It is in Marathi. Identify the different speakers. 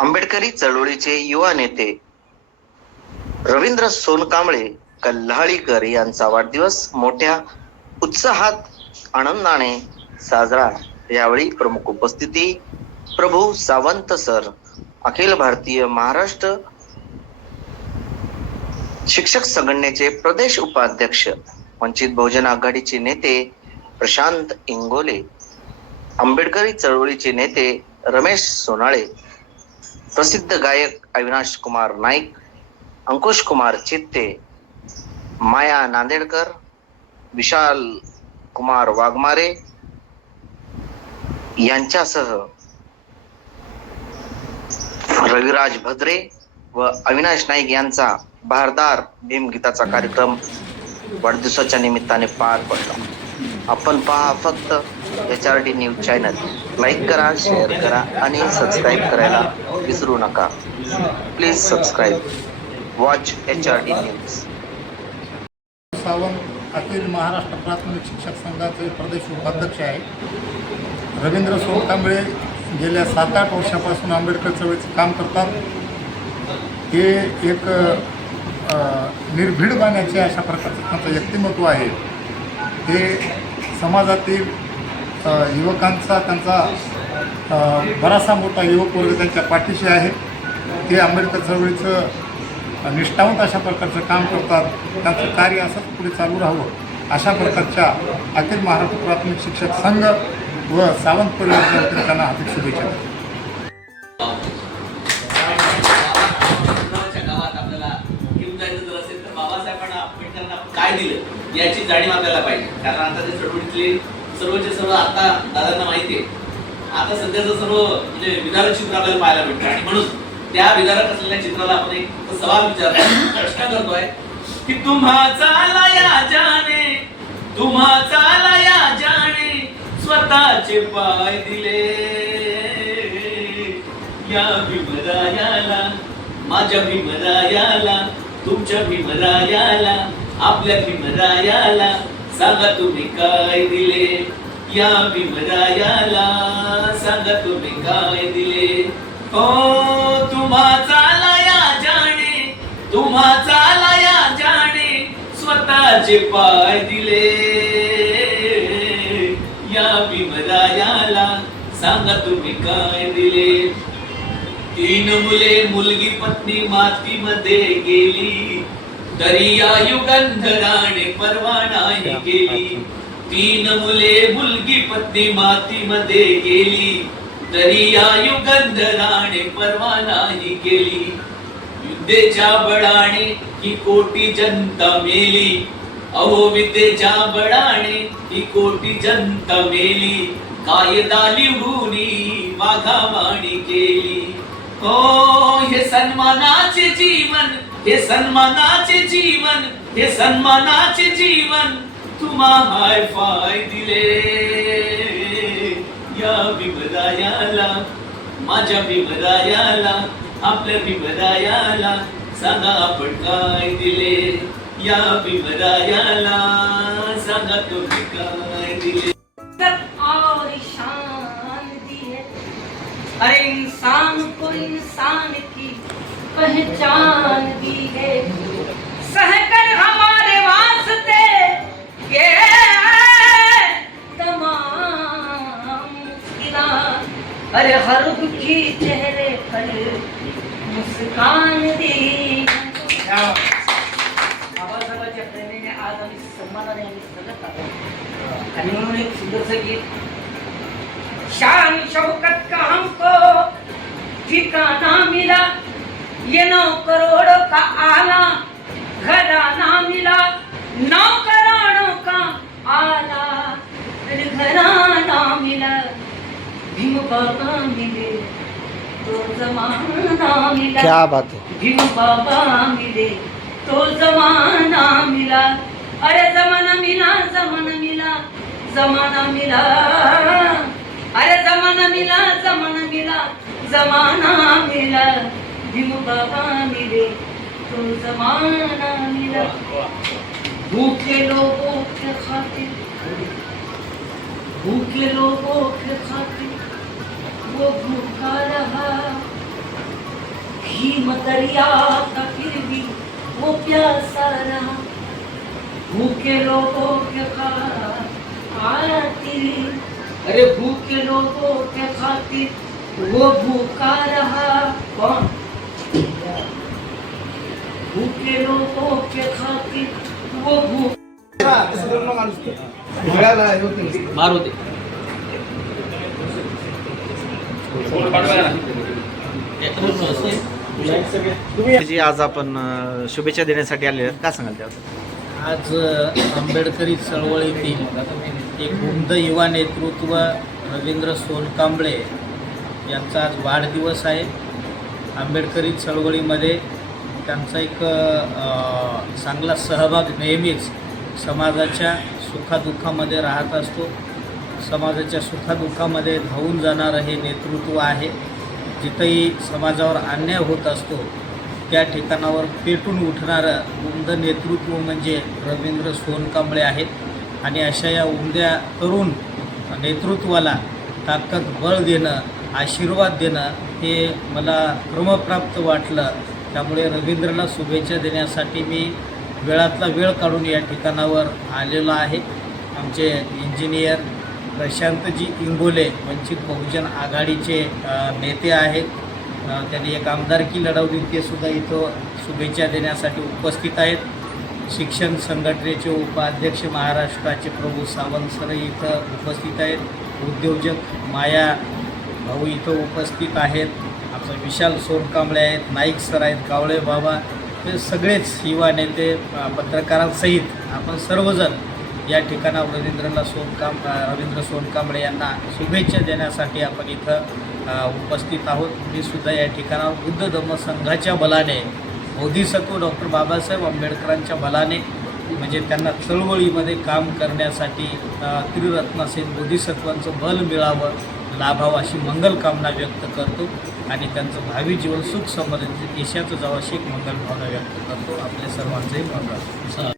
Speaker 1: आंबेडकरी चळवळीचे युवा नेते रवींद्र सोनकांबळे कल्हाळीकर यांचा वाढदिवस मोठ्या उत्साहात आनंदाने साजरा. यावेळी प्रमुख उपस्थिती प्रभू सावंत सर अखिल भारतीय महाराष्ट्र शिक्षक संघटनेचे प्रदेश उपाध्यक्ष वंचित बहुजन आघाडीचे नेते प्रशांत इंगोले आंबेडकरी चळवळीचे नेते रमेश सोनाळे प्रसिद्ध गायक अविनाश कुमार नाईक अंकुश कुमार चित्ते माया नांदेडकर विशाल कुमार वाघमारे यांच्यासह रविराज भद्रे व अविनाश नाईक यांचा भारदार भीमगीताचा कार्यक्रम वाढदिवसाच्या निमित्ताने पार पडला. आपण पहा फक्त H R D news channel like करा शेअर करा आणि सबस्क्राईब करायला विसरू नका. Please subscribe watch H R D news
Speaker 2: Sawant Akhil Maharashtra प्राथमिक शिक्षक संघाचे प्रदेश उपाध्यक्ष आहे रवींद्र सोनकांबळे गेल्या सात आठ वर्षापासून आंबेडकर चळवळीचं काम करतात. हे एक निर्भीड बाण्याचे अशा प्रकारचं त्यांचं व्यक्तिमत्व आहे. ते समाजातील युवकांचा त्यांचा बराचसा मोठा युवक वर्ग त्यांच्या पाठीशी आहे. ते आंबेडकर चळवळीचं निष्ठावंत अशा प्रकारचं काम करतात. त्यांचं कार्य असंच पुढे चालू राहावं. अशा प्रकारच्या अखिल महाराष्ट्र प्राथमिक शिक्षक संघ व सावंत परिवार त्यांना हार्दिक शुभेच्छा.
Speaker 3: काय दिलं याची जाणीव आपल्याला पाहिजे. कारण आता ते चळवळीतले सर्वचे सर्व आता दादांना माहिती आहे. आता सध्याचं सर्व म्हणजे विदारक चित्र आपल्याला पाहायला भेटतं. आणि म्हणून त्या विदारक असलेल्या चित्राला आपण एक सवाल विचारतो प्रश्न करतोय की तुम्हा चाला या जाणे तुम्हा चाला या जाणे स्वतःचे पाय दिले. या भीमरायाला माझ्या भीमरायाला तुमच्या भीमरायाला आपल्या भीमरायाला सांगा तुम्ही काय दिले? या भीमरायाला सांगा तुम्ही काय दिले? हो तुम्हा चाला या जाणे तुम्हा चाला या जाणे स्वतःचे पाय दिले. या भीमरायाला सांगा तुम्ही काय दिले? तीन मुले मुलगी पत्नी मातीमध्ये गेली तरी या युगंधराने परवा नाही केली तीन मुले मुलगी पत्नी मातीमध्ये गेली. तरी या युगंधराने परवा नाही केली विद्येच्या बळाने ही कोटी जनता मेली. अहो विद्येच्या बळाने ही कोटी जनता मेली. कायदा लिहूनी वाघावाणी केली. हो हे सन्मानाचे जीवन हे सन्मानाचे जीवन हे सन्मानाचे जीवन. तुम्हा हाय फाय दिले या भीमरायाला माझ्या भीमरायाला आपल्या भीमरायाला सांगा आपण काय दिले या भीमरायाला सांगा तुम्ही काय दिले
Speaker 4: इज्जत और शान दी है अरे अरे हर दुखी चेहरे पर मुस्कान दी बाबासाहेबांच्या आज आम्ही सन्मानाने आम्ही आहोत आणि म्हणून एक गीत. शान शौकत का हमको? ठिकाना मिला. ये नौ करोड़ का आला? घराना मिला. नौ करोड़ों का आला? घराना मिला. भीम बाबा मिले तो जमाना मिला.
Speaker 5: क्या बात है.
Speaker 4: भीम बाबा मिले तो जमाना मिला. अरे जमाना मिला जमाना मिला. जमाना मिला. अरे जमाना मिला जमाना मिला. जमाना मिला. भीम बाबा मिले तो जमाना मिला. भूखे लोगों के खातिर. भूखे लोगों के खातिर. वो भूखा रहा भीम दरिया का फिर भी वो प्यासा रहा। भूखे लोगों के खातिर अरे भूखे लोगों के खातिर वो भूखा रहा। कौन? भूखे लोगों के खातिर वो भूख
Speaker 3: मार। होते
Speaker 5: जी आज आपण शुभेच्छा देण्यासाठी आले आहेत. का सांगाल त्यावर
Speaker 6: आज आंबेडकरी चळवळीतील एक उमद युवा नेतृत्व रवींद्र सोनकांबळे यांचा आज वाढदिवस आहे. आंबेडकरी चळवळीमध्ये त्यांचा एक चांगला सहभाग नेहमीच समाजाच्या सुखादुःखामध्ये राहत असतो. समाजाच्या सुखादुःखामध्ये धावून जाणारं हे नेतृत्व आहे. जिथंही समाजावर अन्याय होत असतो त्या ठिकाणावर पेटून उठणारं उमद नेतृत्व म्हणजे रवींद्र सोनकांबळे आहेत आणि अशा या उमद्या तरुण नेतृत्वाला ताकद बळ देणं आशीर्वाद देणं हे मला क्रमप्राप्त वाटलं. त्यामुळे रवींद्रला शुभेच्छा देण्यासाठी मी वेळातला वेळ काढून या ठिकाणावर आलेलो आहे. आमचे इंजिनियर प्रशांतजी इंगोले वंचित बहुजन आघाडीचे नेते आहेत. त्यांनी एक आमदारकी लढवली ते सुद्धा इथं शुभेच्छा देण्यासाठी उपस्थित आहेत. शिक्षण संघटनेचे उपाध्यक्ष महाराष्ट्राचे प्रभू सावंत सर इथं उपस्थित आहेत. उद्योजक माया भाऊ इथं उपस्थित आहेत. आपलं विशाल सोनकांबळे आहेत नाईक सर आहेत कावळे बाबा हे सगळेच युवा नेते पत्रकारांसहित आपण सर्वजण या ठिकाणावर रवींद्रला सोनकाम रवींद्र सोनकांबळे यांना शुभेच्छा देण्यासाठी आपण इथं उपस्थित आहोत. मी सुद्धा या ठिकाणावर बुद्ध धम्म संघाच्या बलाने बोधिसत्व डॉक्टर बाबासाहेब आंबेडकरांच्या बलाने म्हणजे त्यांना चळवळीमध्ये काम करण्यासाठी त्रिरत्न असेल बोधिसत्वांचं बल मिळावं लाभावं अशी मंगल कामना व्यक्त करतो आणि त्यांचं भावी जीवन सुख समृद्धी यशाचं जावं अशी एक मंगल भावना व्यक्त करतो. आपल्या सर्वांचंही मंगल